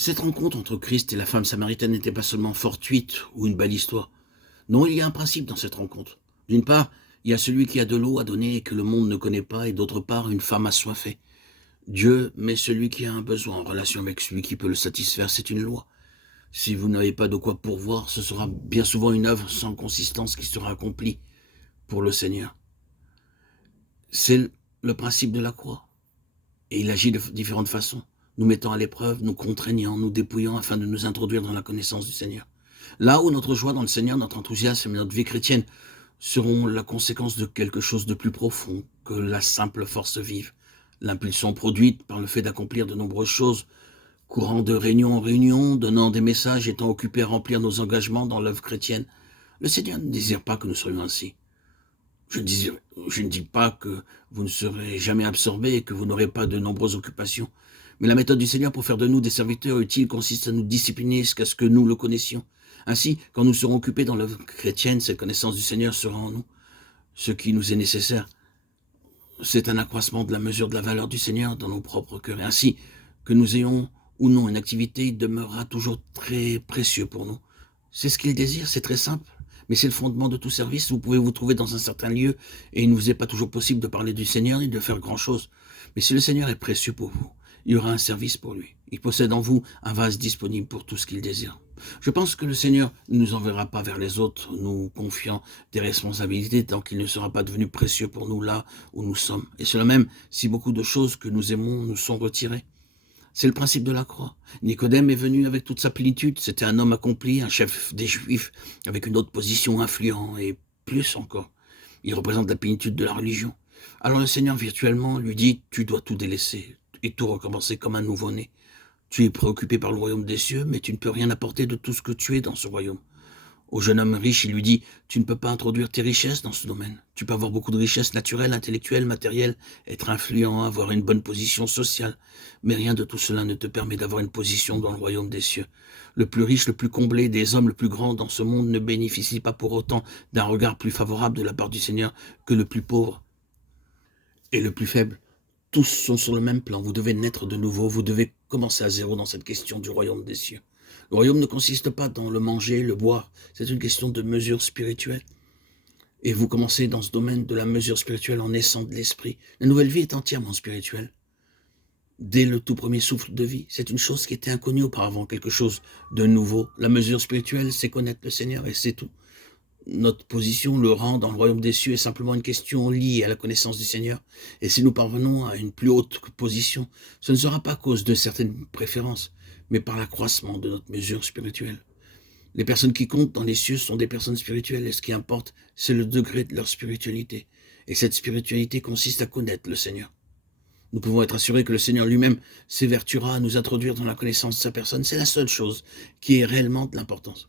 Cette rencontre entre Christ et la femme samaritaine n'était pas seulement fortuite ou une belle histoire. Non, il y a un principe dans cette rencontre. D'une part, il y a celui qui a de l'eau à donner et que le monde ne connaît pas, et d'autre part, une femme assoiffée. Dieu met celui qui a un besoin en relation avec celui qui peut le satisfaire, c'est une loi. Si vous n'avez pas de quoi pourvoir, ce sera bien souvent une œuvre sans consistance qui sera accomplie pour le Seigneur. C'est le principe de la croix. Et il agit de différentes façons, nous mettant à l'épreuve, nous contraignant, nous dépouillant afin de nous introduire dans la connaissance du Seigneur. Là où notre joie dans le Seigneur, notre enthousiasme et notre vie chrétienne seront la conséquence de quelque chose de plus profond que la simple force vive, l'impulsion produite par le fait d'accomplir de nombreuses choses, courant de réunion en réunion, donnant des messages, étant occupés à remplir nos engagements dans l'œuvre chrétienne. Le Seigneur ne désire pas que nous soyons ainsi. Je ne dis pas que vous ne serez jamais absorbés et que vous n'aurez pas de nombreuses occupations. Mais la méthode du Seigneur pour faire de nous des serviteurs utiles consiste à nous discipliner jusqu'à ce que nous le connaissions. Ainsi, quand nous serons occupés dans l'œuvre chrétienne, cette connaissance du Seigneur sera en nous. Ce qui nous est nécessaire, c'est un accroissement de la mesure de la valeur du Seigneur dans nos propres cœurs. Et ainsi, que nous ayons ou non une activité, il demeurera toujours très précieux pour nous. C'est ce qu'il désire, c'est très simple. Mais c'est le fondement de tout service. Vous pouvez vous trouver dans un certain lieu et il ne vous est pas toujours possible de parler du Seigneur ni de faire grand-chose. Mais si le Seigneur est précieux pour vous, il y aura un service pour lui. Il possède en vous un vase disponible pour tout ce qu'il désire. Je pense que le Seigneur ne nous enverra pas vers les autres, nous confiant des responsabilités tant qu'il ne sera pas devenu précieux pour nous là où nous sommes. Et cela même si beaucoup de choses que nous aimons nous sont retirées. C'est le principe de la croix. Nicodème est venu avec toute sa plénitude. C'était un homme accompli, un chef des Juifs, avec une autre position influent et plus encore. Il représente la plénitude de la religion. Alors le Seigneur virtuellement lui dit « Tu dois tout délaisser et tout recommencer comme un nouveau-né. Tu es préoccupé par le royaume des cieux, mais tu ne peux rien apporter de tout ce que tu es dans ce royaume. » Au jeune homme riche, il lui dit « Tu ne peux pas introduire tes richesses dans ce domaine. Tu peux avoir beaucoup de richesses naturelles, intellectuelles, matérielles, être influent, avoir une bonne position sociale. Mais rien de tout cela ne te permet d'avoir une position dans le royaume des cieux. Le plus riche, le plus comblé des hommes, le plus grand dans ce monde ne bénéficie pas pour autant d'un regard plus favorable de la part du Seigneur que le plus pauvre et le plus faible. Tous sont sur le même plan. Vous devez naître de nouveau. Vous devez commencer à zéro dans cette question du royaume des cieux. Le royaume ne consiste pas dans le manger, le boire. C'est une question de mesure spirituelle. Et vous commencez dans ce domaine de la mesure spirituelle en naissant de l'esprit. La nouvelle vie est entièrement spirituelle. Dès le tout premier souffle de vie, c'est une chose qui était inconnue auparavant, quelque chose de nouveau. La mesure spirituelle, c'est connaître le Seigneur et c'est tout. Notre position, le rang dans le royaume des cieux est simplement une question liée à la connaissance du Seigneur. Et si nous parvenons à une plus haute position, ce ne sera pas à cause de certaines préférences, mais par l'accroissement de notre mesure spirituelle. Les personnes qui comptent dans les cieux sont des personnes spirituelles et ce qui importe, c'est le degré de leur spiritualité. Et cette spiritualité consiste à connaître le Seigneur. Nous pouvons être assurés que le Seigneur lui-même s'évertuera à nous introduire dans la connaissance de sa personne. C'est la seule chose qui est réellement de l'importance.